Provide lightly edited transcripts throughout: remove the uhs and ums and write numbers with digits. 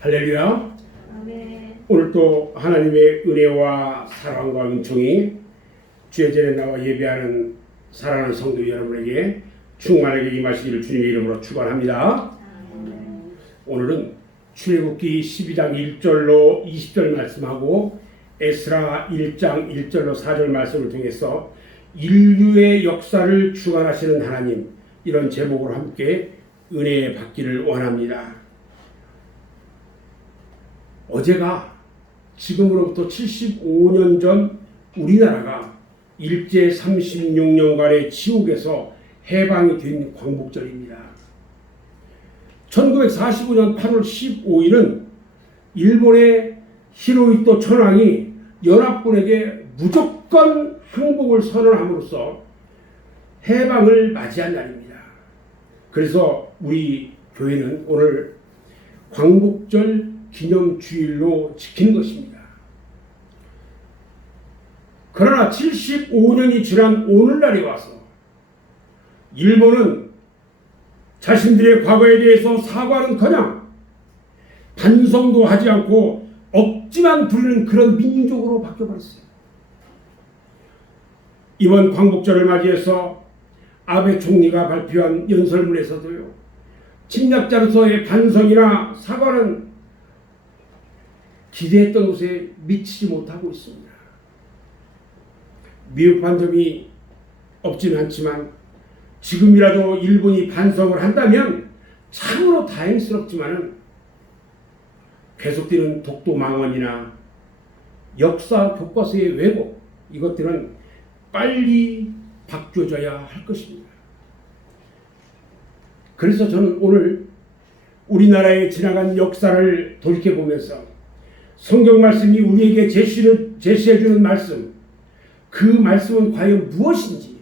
할렐루야. 아멘. 오늘 또 하나님의 은혜와 사랑과 은총이 주의 전에 나와 예배하는 사랑하는 성도 여러분에게 충만하게 임하시기를 주님의 이름으로 축원합니다. 아멘. 오늘은 출애굽기 12장 1절로 20절 말씀하고 에스라 1장 1절로 4절 말씀을 통해서 인류의 역사를 주관하시는 하나님, 이런 제목으로 함께 은혜 받기를 원합니다. 어제가 지금으로부터 75년 전 우리나라가 일제 36년간의 지옥에서 해방이 된 광복절입니다. 1945년 8월 15일은 일본의 히로히토 천황이 연합군에게 무조건 항복을 선언함으로써 해방을 맞이한 날입니다. 그래서 우리 교회는 오늘 광복절 기념주일로 지킨 것입니다. 그러나 75년이 지난 오늘날에 와서 일본은 자신들의 과거에 대해서 사과는커녕 반성도 하지 않고 억지만 부리는 그런 민족으로 바뀌어버렸어요. 이번 광복절을 맞이해서 아베 총리가 발표한 연설문에서도요, 침략자로서의 반성이나 사과는 기대했던 곳에 미치지 못하고 있습니다. 미흡한 점이 없지는 않지만 지금이라도 일본이 반성을 한다면 참으로 다행스럽지만은 계속되는 독도망언이나 역사 교과서의 왜곡, 이것들은 빨리 바뀌어져야 할 것입니다. 그래서 저는 오늘 우리나라의 지나간 역사를 돌이켜보면서 성경 말씀이 우리에게 제시해주는 말씀, 그 말씀은 과연 무엇인지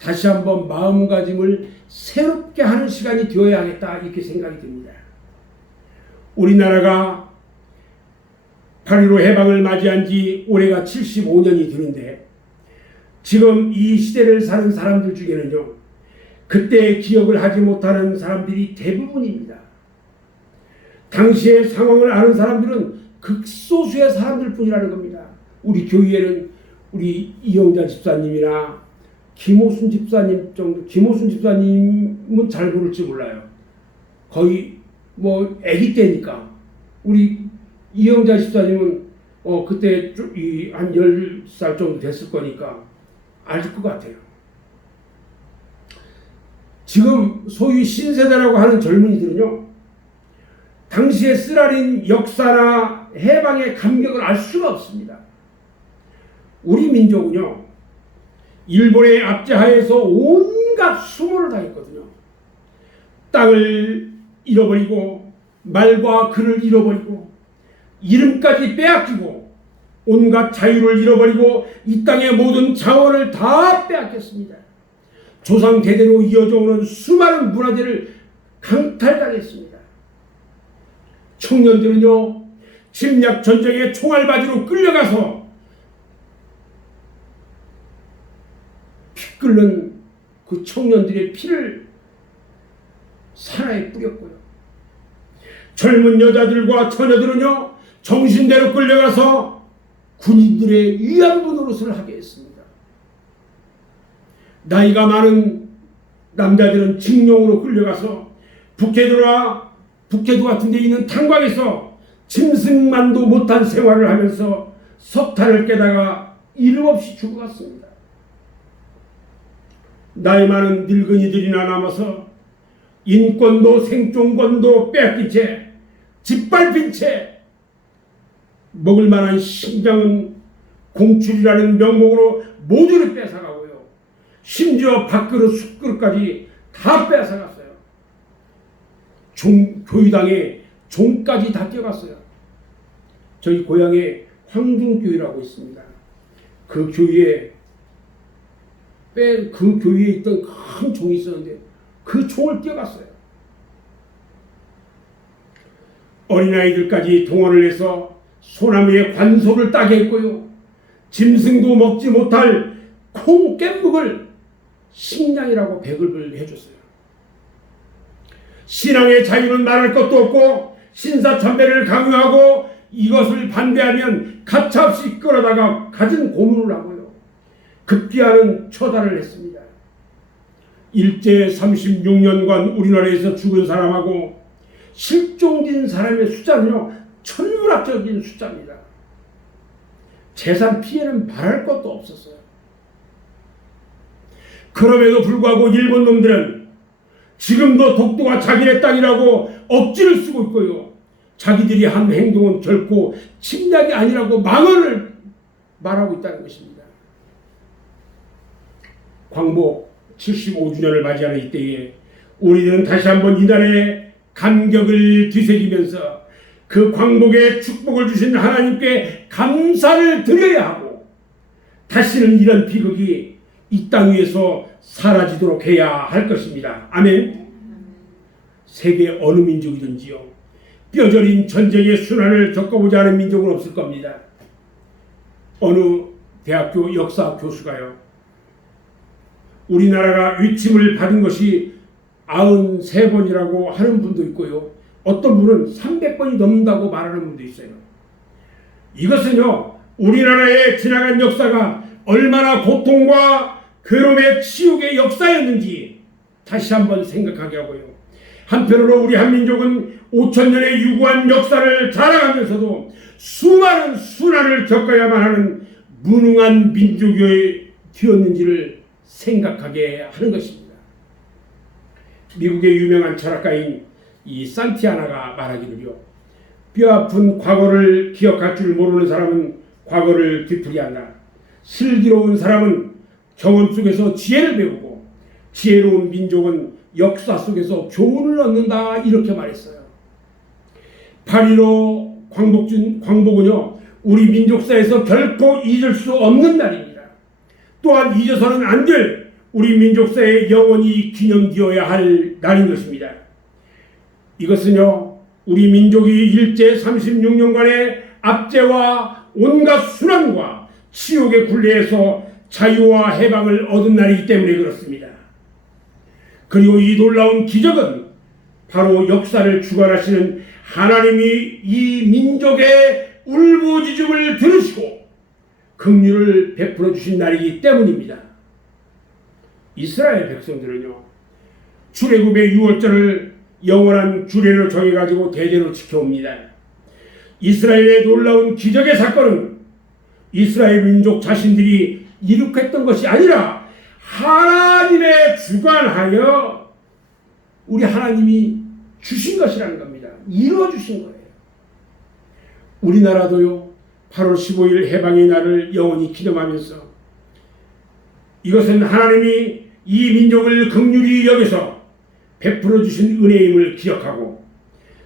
다시 한번 마음가짐을 새롭게 하는 시간이 되어야 하겠다, 이렇게 생각이 듭니다. 우리나라가 8.15 해방을 맞이한 지 올해가 75년이 되는데 지금 이 시대를 사는 사람들 중에는요, 그때의 기억을 하지 못하는 사람들이 대부분입니다. 당시의 상황을 아는 사람들은 극소수의 사람들 뿐이라는 겁니다. 우리 교회에는 우리 이영자 집사님이나 김호순 집사님 정도, 김호순 집사님은 잘 모를지 몰라요. 거의 뭐 아기 때니까. 우리 이영자 집사님은 그때 한 10살 정도 됐을 거니까 알 것 같아요. 지금 소위 신세대라고 하는 젊은이들은요, 당시의 쓰라린 역사나 해방의 감격을 알 수가 없습니다. 우리 민족은요, 일본의 압제하에서 온갖 수모를 당했거든요. 땅을 잃어버리고 말과 글을 잃어버리고 이름까지 빼앗기고 온갖 자유를 잃어버리고 이 땅의 모든 자원을 다 빼앗겼습니다. 조상 대대로 이어져 오는 수많은 문화재를 강탈당했습니다. 청년들은요, 침략 전쟁의 총알바지로 끌려가서 피 끓는 그 청년들의 피를 사나이 뿌렸고요. 젊은 여자들과 처녀들은요, 정신대로 끌려가서 군인들의 위안부 노릇을 하게 했습니다. 나이가 많은 남자들은 징용으로 끌려가서 북해도 같은 데 있는 탄광에서 짐승만도 못한 생활을 하면서 석탄을 깨다가 이름 없이 죽어갔습니다. 나이 많은 늙은이들이나 남아서 인권도 생존권도 빼앗긴 채, 짓밟힌 채 먹을 만한 식량은 공출이라는 명목으로 모두를 뺏어가고요, 심지어 밥그릇 숟그릇까지 다 뺏어갔어요. 교의당에 종까지 다 뛰어갔어요. 저희 고향에 황등교회라고 있습니다. 그 교회에 있던 큰 종이 있었는데 그 종을 뛰어갔어요. 어린아이들까지 동원을 해서 소나무에 관소를 따게 했고요, 짐승도 먹지 못할 콩 깻묵을 식량이라고 배급을 해줬어요. 신앙의 자유는 말할 것도 없고 신사참배를 강요하고 이것을 반대하면 가차없이 끌어다가 갖은 고문을 하고요. 급기야는 처단을 했습니다. 일제 36년간 우리나라에서 죽은 사람하고 실종된 사람의 숫자는요, 천문학적인 숫자입니다. 재산 피해는 말할 것도 없었어요. 그럼에도 불구하고 일본 놈들은 지금도 독도가 자기네 땅이라고 억지를 쓰고 있고요. 자기들이 한 행동은 결코 침략이 아니라고 망언을 말하고 있다는 것입니다. 광복 75주년을 맞이하는 이때에 우리는 다시 한번 이날의 감격을 되새기면서 그 광복의 축복을 주신 하나님께 감사를 드려야 하고, 다시는 이런 비극이 이 땅 위에서 사라지도록 해야 할 것입니다. 아멘. 세계 어느 민족이든지요, 뼈저린 전쟁의 순환을 겪어보지 않은 민족은 없을 겁니다. 어느 대학교 역사 교수가요, 우리나라가 위침을 받은 것이 93번이라고 하는 분도 있고요, 어떤 분은 300번이 넘는다고 말하는 분도 있어요. 이것은요, 우리나라의 지나간 역사가 얼마나 고통과 괴로움의 치욕의 역사였는지 다시 한번 생각하게 하고요. 한편으로 우리 한민족은 5000년의 유구한 역사를 자랑하면서도 수많은 순환을 겪어야만 하는 무능한 민족이 되었는지를 생각하게 하는 것입니다. 미국의 유명한 철학가인 이 산티아나가 말하기를요, 뼈아픈 과거를 기억할 줄 모르는 사람은 과거를 되풀이한다. 슬기로운 사람은 경험 속에서 지혜를 배우고 지혜로운 민족은 역사 속에서 교훈을 얻는다, 이렇게 말했어요. 8.15 광복은요, 우리 민족사에서 결코 잊을 수 없는 날입니다. 또한 잊어서는 안 될 우리 민족사에 영원히 기념되어야 할 날인 것입니다. 이것은요, 우리 민족이 일제 36년간의 압제와 온갖 순환과 치욕의 굴레에서 자유와 해방을 얻은 날이기 때문에 그렇습니다. 그리고 이 놀라운 기적은 바로 역사를 주관하시는 하나님이 이 민족의 울부짖음을 들으시고 긍휼을 베풀어 주신 날이기 때문입니다. 이스라엘 백성들은요, 출애굽의 유월절을 영원한 주례로 정해가지고 대대로 지켜옵니다. 이스라엘의 놀라운 기적의 사건은 이스라엘 민족 자신들이 이룩했던 것이 아니라 하나님의 주관하여 우리 하나님이 주신 것이라는 겁니다. 이루어 주신 거예요. 우리나라도요, 8월 15일 해방의 날을 영원히 기념하면서 이것은 하나님이 이 민족을 긍휼히 여겨서 베풀어 주신 은혜임을 기억하고,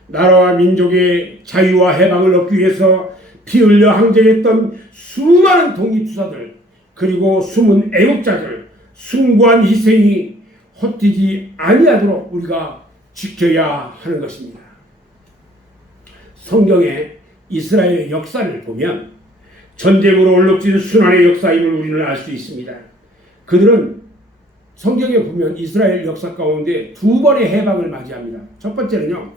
나라와 민족의 자유와 해방을 얻기 위해서 피 흘려 항쟁했던 수많은 독립투사들, 그리고 숨은 애국자들 숭고한 희생이 헛되지 아니하도록 우리가 지켜야 하는 것입니다. 성경에 이스라엘의 역사를 보면 전쟁으로 얼룩진 순환의 역사임을 우리는 알 수 있습니다. 그들은 성경에 보면 이스라엘 역사 가운데 두 번의 해방을 맞이합니다. 첫 번째는요,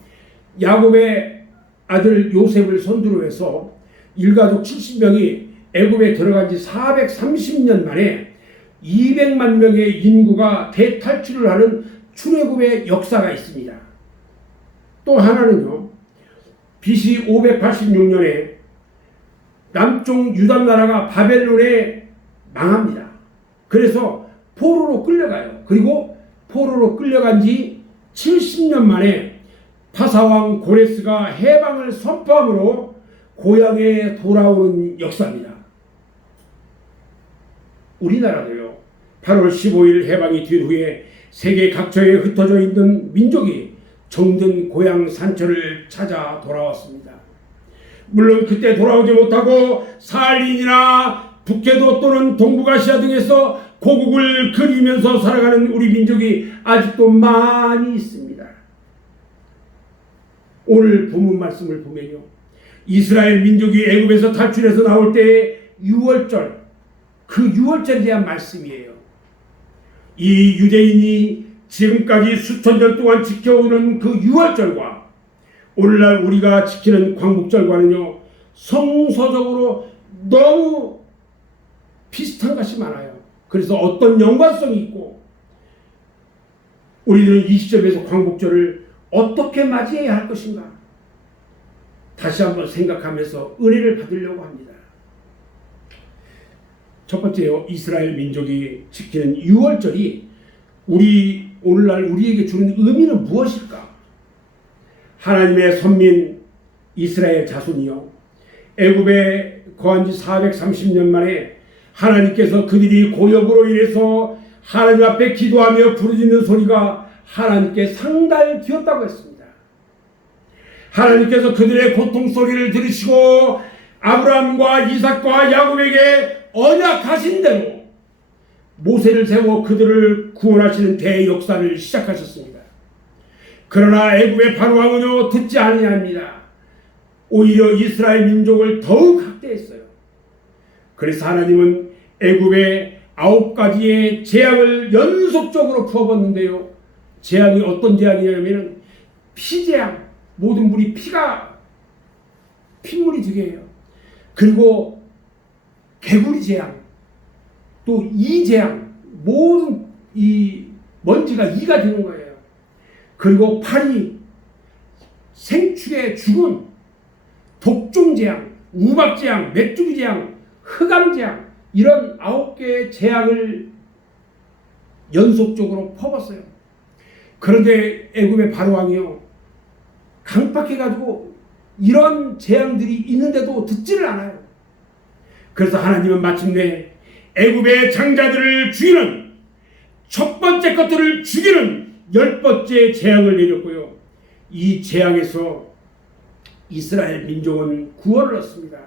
야곱의 아들 요셉을 선두로 해서 일가족 70명이 애굽에 들어간 지 430년 만에 200만 명의 인구가 대탈출을 하는 출애굽의 역사가 있습니다. 또 하나는요, BC 586년에 남쪽 유다 나라가 바벨론에 망합니다. 그래서 포로로 끌려가요. 그리고 포로로 끌려간 지 70년 만에 파사왕 고레스가 해방을 선포함으로 고향에 돌아오는 역사입니다. 우리나라도요, 8월 15일 해방이 된 후에 세계 각처에 흩어져 있는 민족이 정든 고향 산처를 찾아 돌아왔습니다. 물론 그때 돌아오지 못하고 살린이나 북해도 또는 동북아시아 등에서 고국을 그리면서 살아가는 우리 민족이 아직도 많이 있습니다. 오늘 본문 말씀을 보면요, 이스라엘 민족이 애굽에서 탈출해서 나올 때의 유월절, 그 유월절에 대한 말씀이에요. 이 유대인이 지금까지 수천 년 동안 지켜오는 그 유월절과 오늘날 우리가 지키는 광복절과는요, 성서적으로 너무 비슷한 것이 많아요. 그래서 어떤 연관성이 있고, 우리들은 이 시점에서 광복절을 어떻게 맞이해야 할 것인가, 다시 한번 생각하면서 은혜를 받으려고 합니다. 첫 번째요, 이스라엘 민족이 지키는 유월절이 오늘날 우리에게 주는 의미는 무엇일까? 하나님의 선민 이스라엘 자손이요, 애굽에 거한 지 430년 만에 하나님께서 그들이 고역으로 인해서 하나님 앞에 기도하며 부르짖는 소리가 하나님께 상달되었다고 했습니다. 하나님께서 그들의 고통 소리를 들으시고 아브라함과 이삭과 야곱에게 언약하신 대로 모세를 세워 그들을 구원하시는 대역사를 시작하셨습니다. 그러나 애굽의 바로왕은요, 듣지 아니합니다. 오히려 이스라엘 민족을 더욱 학대했어요. 그래서 하나님은 애굽에 9가지의 재앙을 연속적으로 부어봤는데요, 재앙이 어떤 재앙이냐면 피재앙, 모든 물이 핏물이 되게 해요. 그리고 개구리 재앙, 또 이 재앙, 모든 이 먼지가 이가 되는 거예요. 그리고 파리, 생축의 죽은, 독종 재앙, 우박 재앙, 메뚜기 재앙, 흑암 재앙, 이런 9개의 재앙을 연속적으로 퍼붓어요. 그런데 애굽의 바로왕이요, 강팍해가지고 이런 재앙들이 있는데도 듣지를 않아요. 그래서 하나님은 마침내 애굽의 장자들을 죽이는, 첫 번째 것들을 죽이는 10번째 재앙을 내렸고요, 이 재앙에서 이스라엘 민족은 구원을 얻습니다.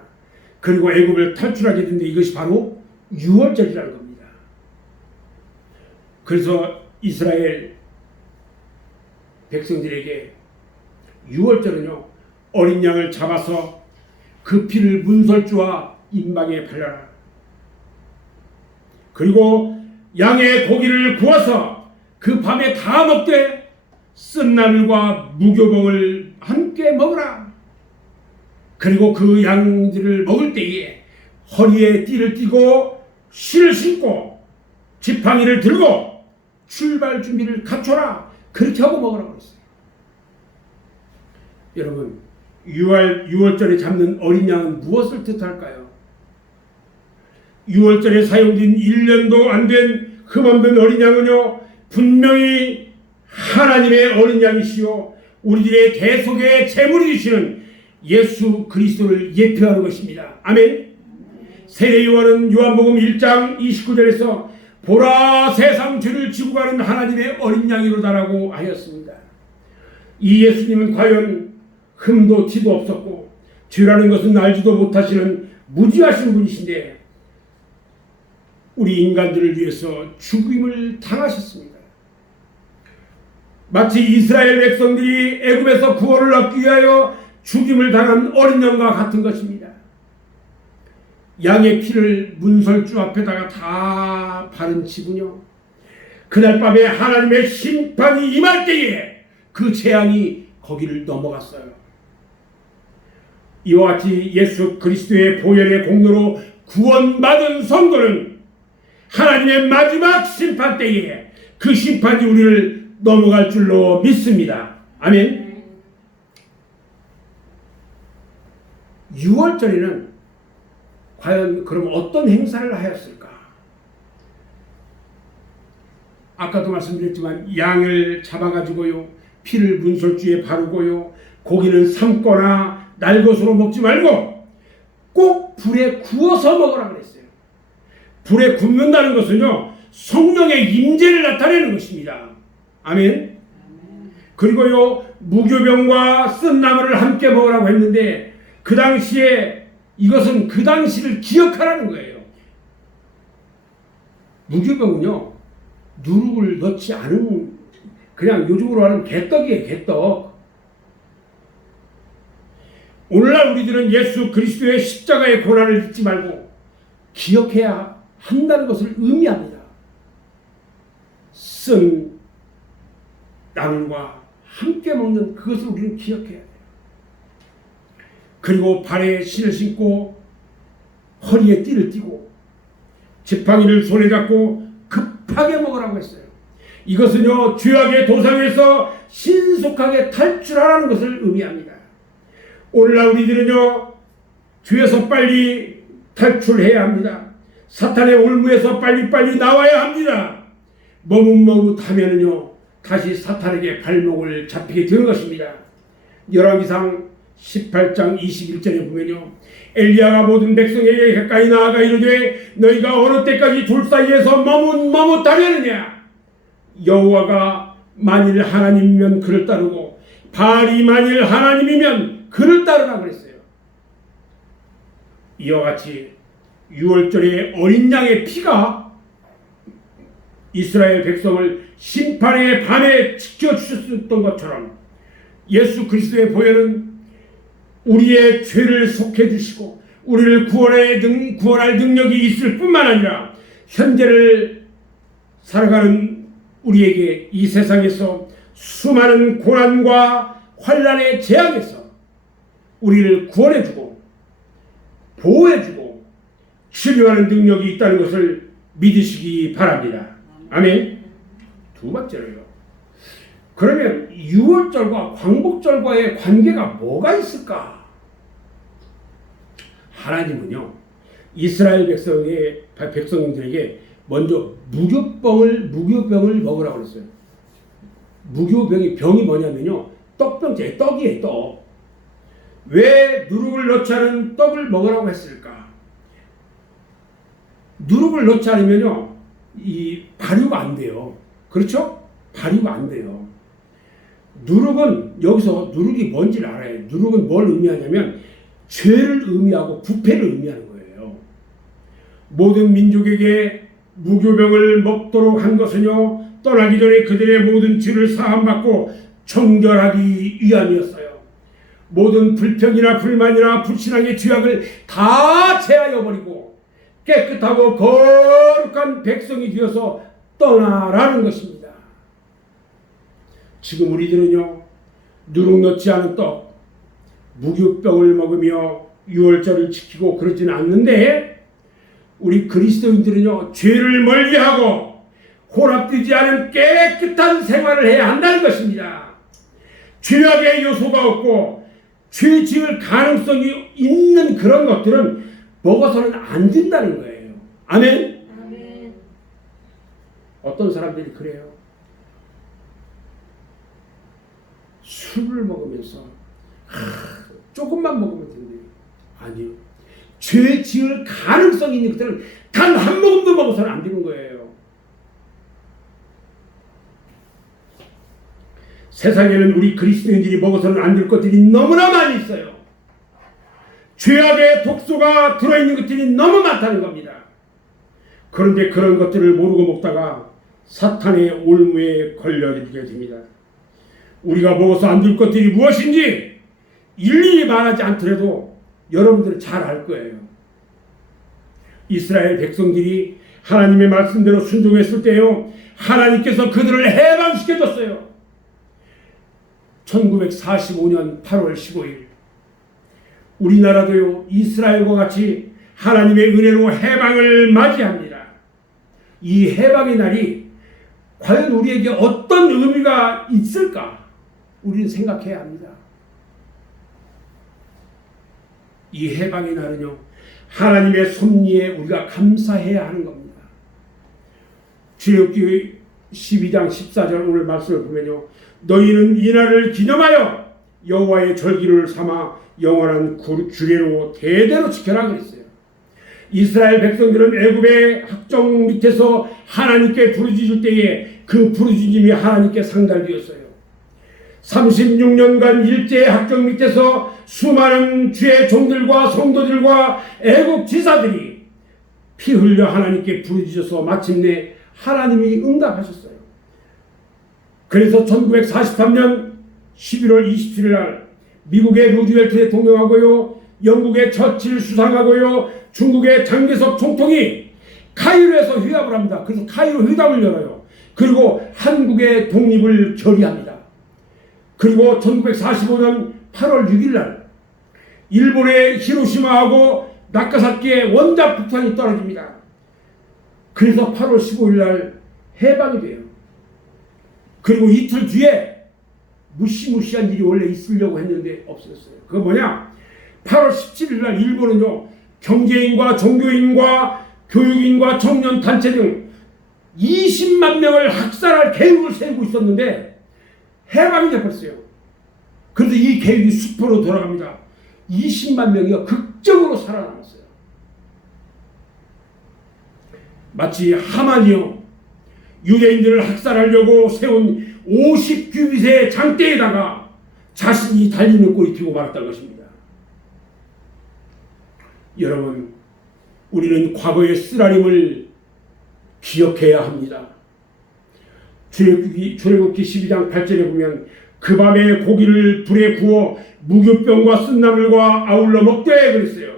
그리고 애굽을 탈출하게 되는데 이것이 바로 유월절이라는 겁니다. 그래서 이스라엘 백성들에게 유월절은요, 어린 양을 잡아서 그 피를 문설주와 임방에 발라라. 그리고 양의 고기를 구워서 그 밤에 다 먹되 쓴나물과 무교봉을 함께 먹으라. 그리고 그 양들을 먹을 때에 허리에 띠를 띠고 실을 신고 지팡이를 들고 출발 준비를 갖춰라. 그렇게 하고 먹으라고 그랬어요. 여러분, 유월절에 잡는 어린 양은 무엇을 뜻할까요? 유월절에 사용된 1년도 안 된 흠 없는 어린 양은요, 분명히 하나님의 어린 양이시요 우리들의 대속의 제물이 되시는 예수 그리스도를 예표하는 것입니다. 아멘. 세례 요한은 요한복음 1장 29절에서 보라, 세상 죄를 지고 가는 하나님의 어린 양이로다라고 하였습니다. 이 예수님은 과연 흠도 티도 없었고 죄라는 것은 알지도 못하시는 무지하신 분이신데 우리 인간들을 위해서 죽임을 당하셨습니다. 마치 이스라엘 백성들이 애굽에서 구원을 얻기 위하여 죽임을 당한 어린 양과 같은 것입니다. 양의 피를 문설주 앞에다가 다 바른 집은요, 그날 밤에 하나님의 심판이 임할 때에 그 재앙이 거기를 넘어갔어요. 이와 같이 예수 그리스도의 보혈의 공로로 구원받은 성도는 하나님의 마지막 심판 때에 그 심판이 우리를 넘어갈 줄로 믿습니다. 아멘. 유월절에는 과연 그럼 어떤 행사를 하였을까? 아까도 말씀드렸지만 양을 잡아가지고요, 피를 문설주에 바르고요, 고기는 삶거나 날 것으로 먹지 말고 꼭 불에 구워서 먹으라 그랬어요. 불에 굽는다는 것은요, 성령의 임재를 나타내는 것입니다. 아멘. 그리고요, 무교병과 쓴나물을 함께 먹으라고 했는데 그 당시에 이것은 그 당시를 기억하라는 거예요. 무교병은요, 누룩을 넣지 않은, 그냥 요즘으로 하는 개떡이에요. 개떡. 오늘날 우리들은 예수 그리스도의 십자가의 고난을 잊지 말고 기억해야 한다는 것을 의미합니다. 쓴 나물과 함께 먹는 그것을 우리는 기억해야 돼요. 그리고 발에 신을 신고 허리에 띠를 띠고 지팡이를 손에 잡고 급하게 먹으라고 했어요. 이것은요, 죄악의 도상에서 신속하게 탈출하라는 것을 의미합니다. 오늘날 우리들은요, 죄에서 빨리 탈출해야 합니다. 사탄의 올무에서 빨리빨리 나와야 합니다. 머뭇머뭇하면은요, 다시 사탄에게 발목을 잡히게 되는 것입니다. 열왕기상 18장 21절에 보면요, 엘리야가 모든 백성에게 가까이 나아가 이르되 너희가 어느 때까지 둘 사이에서 머뭇머뭇하려느냐. 여호와가 만일 하나님이면 그를 따르고 바알이 만일 하나님이면 그를 따르라 그랬어요. 이와 같이 6월절에 어린 양의 피가 이스라엘 백성을 심판의 밤에 지켜주셨던 것처럼 예수 그리스도의 보혈은 우리의 죄를 속해 주시고 우리를 구원할 능력이 있을 뿐만 아니라 현재를 살아가는 우리에게 이 세상에서 수많은 고난과 환난의 재앙에서 우리를 구원해주고 보호해주고 치료하는 능력이 있다는 것을 믿으시기 바랍니다. 아멘. 두 번째로요. 그러면 유월절과 광복절과의 관계가 뭐가 있을까? 하나님은요, 이스라엘 백성들에게 먼저 무교병을 먹으라고 그랬어요. 병이 뭐냐면요, 떡병째, 떡이에요, 떡. 왜 누룩을 넣지 않은 떡을 먹으라고 했을까? 누룩을 넣지 않으면요, 이 발효가 안 돼요. 그렇죠? 발효가 안 돼요. 누룩은, 여기서 누룩이 뭔지를 알아요. 누룩은 뭘 의미하냐면 죄를 의미하고 부패를 의미하는 거예요. 모든 민족에게 무교병을 먹도록 한 것은요, 떠나기 전에 그들의 모든 죄를 사함받고 정결하기 위함이었어요. 모든 불평이나 불만이나 불신앙의 죄악을 다 제하여 버리고 깨끗하고 거룩한 백성이 되어서 떠나라는 것입니다. 지금 우리들은요, 누룩 넣지 않은 떡, 무교병을 먹으며 유월절을 지키고 그러지는 않는데, 우리 그리스도인들은요, 죄를 멀리하고 혼합되지 않은 깨끗한 생활을 해야 한다는 것입니다. 죄악의 요소가 없고 죄 지을 가능성이 있는 그런 것들은 먹어서는 안 된다는 거예요. 아멘? 아멘. 어떤 사람들이 그래요. 술을 먹으면서 조금만 먹으면 된대요. 아니요. 죄 지을 가능성이 있는 것들은 단 한 모금도 먹어서는 안 되는 거예요. 세상에는 우리 그리스도인들이 먹어서는 안 될 것들이 너무나 많이 있어요. 죄악의 독소가 들어있는 것들이 너무 많다는 겁니다. 그런데 그런 것들을 모르고 먹다가 사탄의 올무에 걸려들게 됩니다. 우리가 먹어서 안 될 것들이 무엇인지 일일이 말하지 않더라도 여러분들은 잘 알 거예요. 이스라엘 백성들이 하나님의 말씀대로 순종했을 때요, 하나님께서 그들을 해방시켜줬어요. 1945년 8월 15일 우리나라도요, 이스라엘과 같이 하나님의 은혜로 해방을 맞이합니다. 이 해방의 날이 과연 우리에게 어떤 의미가 있을까? 우리는 생각해야 합니다. 이 해방의 날은요, 하나님의 섭리에 우리가 감사해야 하는 겁니다. 출애굽기 12장 14절 오늘 말씀을 보면요, 너희는 이 날을 기념하여 여호와의 절기를 삼아 영원한 규례로 대대로 지켜라 그랬어요. 이스라엘 백성들은 애굽의 학정 밑에서 하나님께 부르짖을 때에 그 부르짖음이 하나님께 상달되었어요. 36년간 일제의 학정 밑에서 수많은 주의 종들과 성도들과 애국 지사들이 피 흘려 하나님께 부르짖어서 마침내 하나님이 응답하셨어요. 그래서 1943년 11월 27일 날 미국의 루즈벨트 대통령하고요, 영국의 처칠 수상하고요, 중국의 장개석 총통이 카이로에서 회합을 합니다. 그래서 카이로 회담을 열어요. 그리고 한국의 독립을 결의합니다. 그리고 1945년 8월 6일 날 일본의 히로시마하고 나가사키에 원자 폭탄이 떨어집니다. 그래서 8월 15일 날 해방이 돼요. 그리고 이틀 뒤에 무시무시한 일이 원래 있으려고 했는데 없어졌어요. 그거 뭐냐? 8월 17일 날 일본은요, 경제인과 종교인과 교육인과 청년 단체 등 20만 명을 학살할 계획을 세우고 있었는데 해방이 돼버렸어요. 그래서 이 계획이 수포로 돌아갑니다. 20만 명이 극적으로 살아남았어요. 마치 하만이요, 유대인들을 학살하려고 세운 50규빗의 장대에다가 자신이 달리는 꼴이 피고 말았다는 것입니다. 여러분, 우리는 과거의 쓰라림을 기억해야 합니다. 출애굽기 12장 8절에 보면 그 밤에 고기를 불에 구워 무교병과 쓴나물과 아울러 먹되 그랬어요.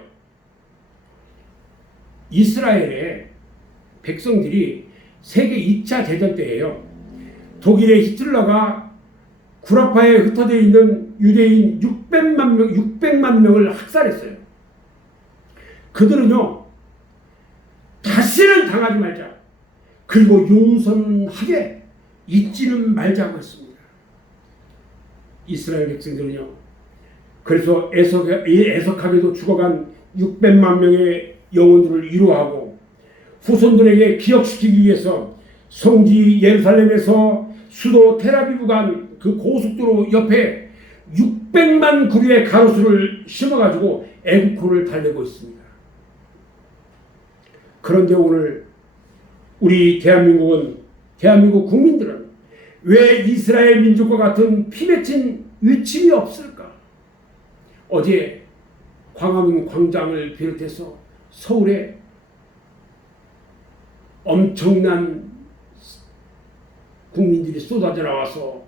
이스라엘의 백성들이 세계 2차 대전 때예요. 독일의 히틀러가 구라파에 흩어져 있는 유대인 600만 명을 학살했어요. 그들은요, 다시는 당하지 말자, 그리고 용서하게 잊지는 말자고 했습니다. 이스라엘 백성들은요, 그래서 애석하게도 죽어간 600만 명의 영혼들을 위로하고 후손들에게 기억시키기 위해서 성지 예루살렘에서 수도 텔아비브 간 그 고속도로 옆에 600만 그루의 가로수를 심어가지고 애국호를 달래고 있습니다. 그런데 오늘 우리 대한민국 국민들은 왜 이스라엘 민족과 같은 피 맺힌 위침이 없을까? 어제 광화문 광장을 비롯해서 서울에 엄청난 국민들이 쏟아져 나와서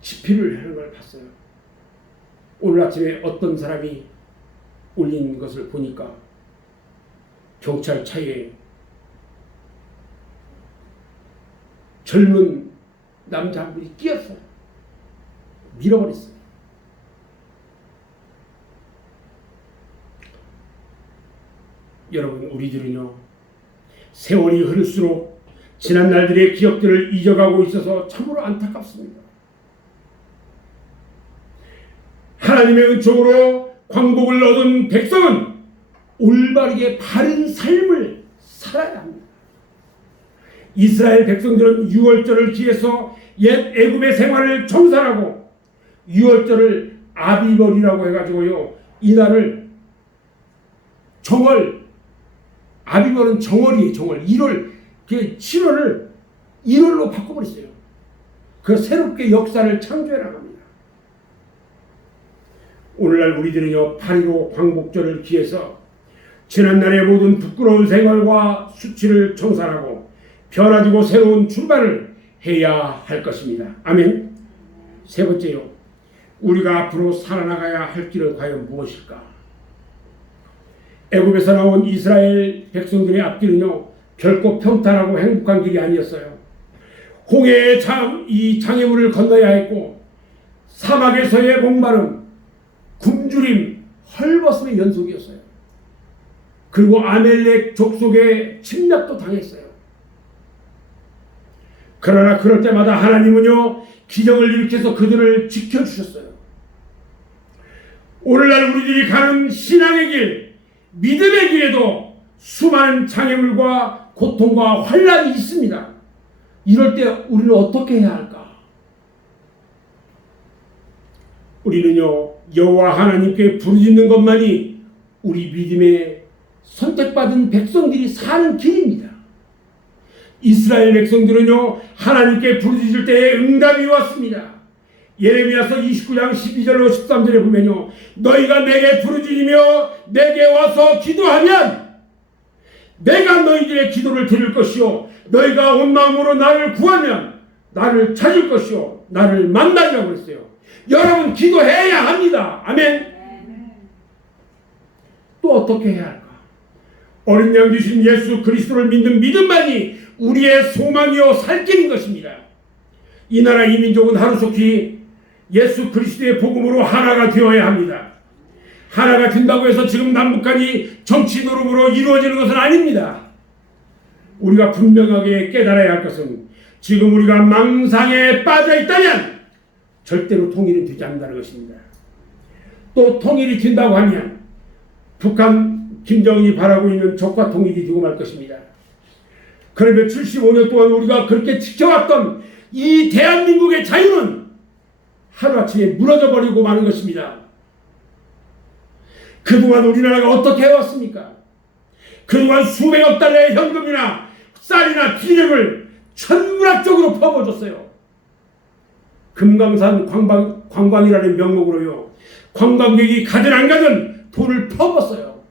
집회를 하는 걸 봤어요. 오늘 아침에 어떤 사람이 올린 것을 보니까 경찰차에 젊은 남자 한 분이 끼었어요. 밀어버렸어요. 여러분, 우리들은요, 세월이 흐를수록 지난 날들의 기억들을 잊어가고 있어서 참으로 안타깝습니다. 하나님의 은총으로 광복을 얻은 백성은 올바르게 바른 삶을 살아야 합니다. 이스라엘 백성들은 유월절을 기해서 옛 애굽의 생활을 청산하고 유월절을 아비벌이라고 해가지고요, 이날을 정월, 아비벌은 정월이에요. 정월 1월, 7월을 1월로 바꿔버렸어요. 그 새롭게 역사를 창조해 나갑니다. 오늘날 우리들은요, 8.15 광복절을 기해서 지난날의 모든 부끄러운 생활과 수치를 청산하고 변화지고 새로운 출발을 해야 할 것입니다. 아멘. 세 번째요, 우리가 앞으로 살아나가야 할 길은 과연 무엇일까? 애굽에서 나온 이스라엘 백성들의 앞길은요, 결코 평탄하고 행복한 길이 아니었어요. 홍해의 장애물을 건너야 했고 사막에서의 목마름, 굶주림, 헐벗음의 연속이었어요. 그리고 아멜렉 족속의 침략도 당했어요. 그러나 그럴 때마다 하나님은요, 기적을 일으켜서 그들을 지켜주셨어요. 오늘날 우리들이 가는 신앙의 길, 믿음의 길에도 수많은 장애물과 고통과 환난이 있습니다. 이럴 때 우리는 어떻게 해야 할까? 우리는요, 여호와 하나님께 부르짖는 것만이 우리 믿음의 선택받은 백성들이 사는 길입니다. 이스라엘 백성들은요, 하나님께 부르짖을 때에 응답이 왔습니다. 예레미야서 29장 12절로 13절에 보면요, 너희가 내게 부르짖으며 내게 와서 기도하면 내가 너희들의 기도를 들을 것이요, 너희가 온 마음으로 나를 구하면 나를 찾을 것이요, 나를 만나리라고 했어요. 여러분, 기도해야 합니다. 아멘. 또 어떻게 해야 할까? 어린 양 주신 예수 그리스도를 믿는 믿음만이 우리의 소망이요 살 길인 것입니다. 이 나라 이 민족은 하루속히 예수 그리스도의 복음으로 하나가 되어야 합니다. 하나가 된다고 해서 지금 남북한이 정치 노름으로 이루어지는 것은 아닙니다. 우리가 분명하게 깨달아야 할 것은 지금 우리가 망상에 빠져 있다면 절대로 통일은 되지 않는다는 것입니다. 또 통일이 된다고 하면 북한 김정은이 바라고 있는 적과 통일이 되고 말 것입니다. 그러면 75년 동안 우리가 그렇게 지켜왔던 이 대한민국의 자유는 하루아침에 무너져 버리고 마는 것입니다. 그동안 우리나라가 어떻게 해왔습니까? 그동안 수백억 달러의 현금이나 쌀이나 비료를 천문학적으로 퍼부어줬어요. 금강산 관광이라는 명목으로요. 관광객이 가든 안 가든 돈을 퍼붓었어요.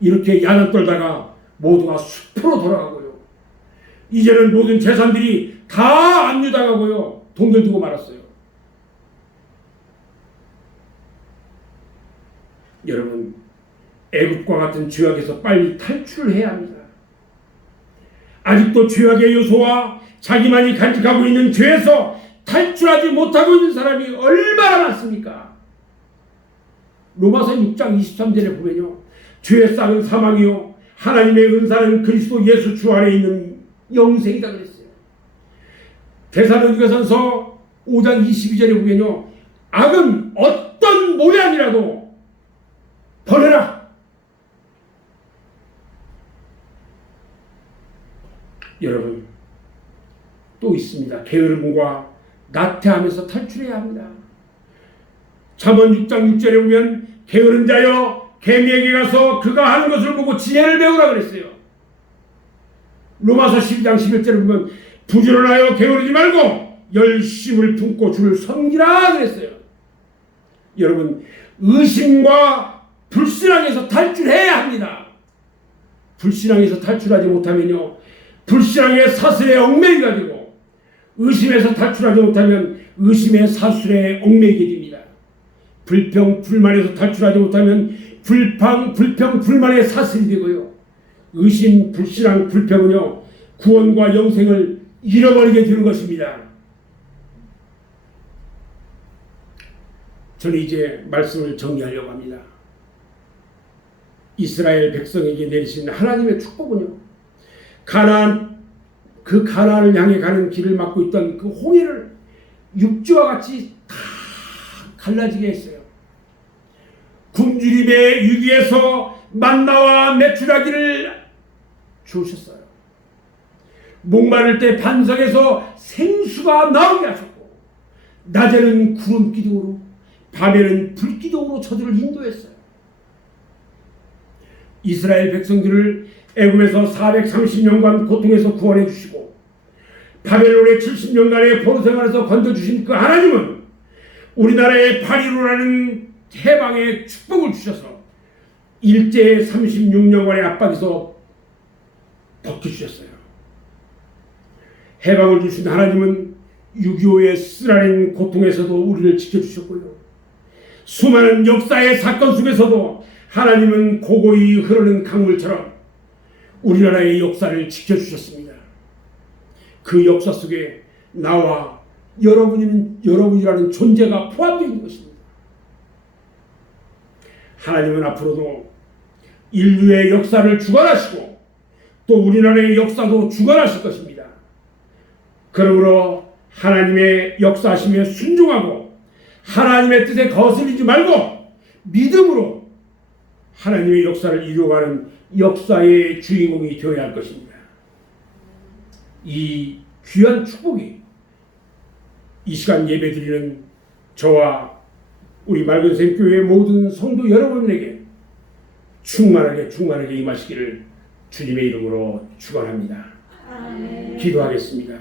이렇게 야단 떨다가 모두가 숲으로 돌아가고요. 이제는 모든 재산들이 다 압류당하고요. 동결되고 말았어요. 여러분, 애국과 같은 죄악에서 빨리 탈출을 해야 합니다. 아직도 죄악의 요소와 자기만이 간직하고 있는 죄에서 탈출하지 못하고 있는 사람이 얼마나 많습니까? 로마서 6장 23절에 보면요. 죄의 싹은 사망이요 하나님의 은사는 그리스도 예수 주 안에 있는 영생이다 그랬어요. 데살로니가전서 5장 22절에 보면요. 악은 어떤 모양이라도 버려라. 여러분, 또 있습니다. 게으름과 나태함에서 탈출해야 합니다. 잠언 6장 6절에 보면 게으른 자여 개미에게 가서 그가 하는 것을 보고 지혜를 배우라 그랬어요. 로마서 12장 11절에 보면 부지런하여 게으르지 말고 열심을 품고 주를 섬기라 그랬어요. 여러분, 의심과 불신앙에서 탈출해야 합니다. 불신앙에서 탈출하지 못하면요, 불신앙의 사슬에 얽매이게 되고, 의심에서 탈출하지 못하면 의심의 사슬에 얽매이게 됩니다. 불평 불만에서 탈출하지 못하면 불평 불만의 사슬이 되고요. 의심 불신앙 불평은요, 구원과 영생을 잃어버리게 되는 것입니다. 저는 이제 말씀을 정리하려고 합니다. 이스라엘 백성에게 내리신 하나님의 축복은요, 가나안을 향해 가는 길을 막고 있던 그 홍해를 육지와 같이 다 갈라지게 했어요. 굶주림의 위기에서 만나와 메추라기를 주셨어요. 목마를 때 반석에서 생수가 나오게 하셨고, 낮에는 구름 기둥으로, 밤에는 불 기둥으로 저들을 인도했어요. 이스라엘 백성들을 애굽에서 430년간 고통에서 구원해 주시고 바벨론의 70년간의 포로 생활에서 건져주신 그 하나님은 우리나라에 바리로라는 해방의 축복을 주셔서 일제 36년간의 압박에서 벗겨주셨어요. 해방을 주신 하나님은 6.25의 쓰라린 고통에서도 우리를 지켜주셨고요. 수많은 역사의 사건 속에서도 하나님은 고고히 흐르는 강물처럼 우리나라의 역사를 지켜주셨습니다. 그 역사 속에 나와 여러분이라는 존재가 포함되어 있는 것입니다. 하나님은 앞으로도 인류의 역사를 주관하시고 또 우리나라의 역사도 주관하실 것입니다. 그러므로 하나님의 역사하심에 순종하고 하나님의 뜻에 거스르지 말고 믿음으로 하나님의 역사를 이루어가는 역사의 주인공이 되어야 할 것입니다. 이 귀한 축복이 이 시간 예배드리는 저와 우리 맑은샘 교회 모든 성도 여러분에게 충만하게 임하시기를 주님의 이름으로 축원합니다. 아멘. 기도하겠습니다.